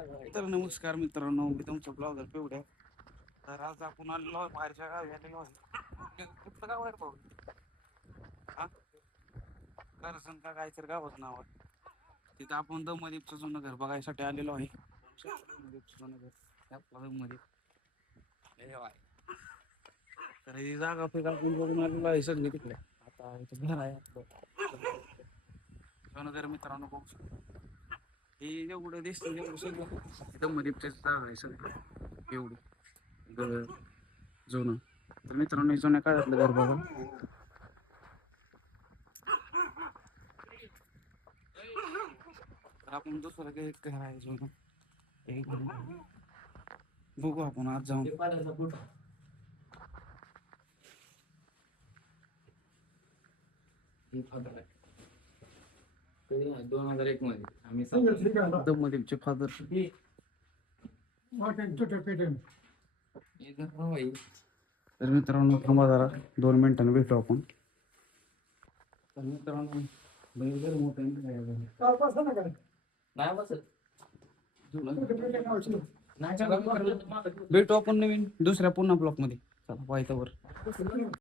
तर नमस्कार मित्रांनो, मी तुमचं ब्लॉगर पिवड्या. तर आज आपण आलेलो आहे, बाहेरच्या गावी आलेलो आहे. कुठलं गाव आहे भाऊ? हा, करसन का काय तर गावाचं नाव आहे. तिथं आपण दमदीपचं जुनं घर बघायसाठी आलेलो आहे. दमदीपचं जुनं घर हे आपलं दमदीप. हे बाय. तर ही जागा फिगा आपण बघून आलेलो आहे सगळी तिकडे. आता इथं घर आहे आपलं जुनं घर मित्रांनो, बघू शकतो. हे एवढं दिसतं एवढं सगळं दमदीपचंच जागा आहे सगळं एवढी घर जुनं. तर मित्रांनो, हे जुन्या काळातलं घर बघा. तर आपण दुसरं काही घर आहे जुनं, एक बघू आपण आज जाऊन. कधी नाही, 2001 मध्ये आम्ही दमदीपचे फादर. तर मित्रांनो, थांबा जरा 2 मिनिटांनी भेटू आपण. तर मित्रांनो, भयंकर मोठं नाही बसत. भेटू आपण नवीन दुसऱ्या पुन्हा ब्लॉक मध्ये. चला, पायथ्यावर.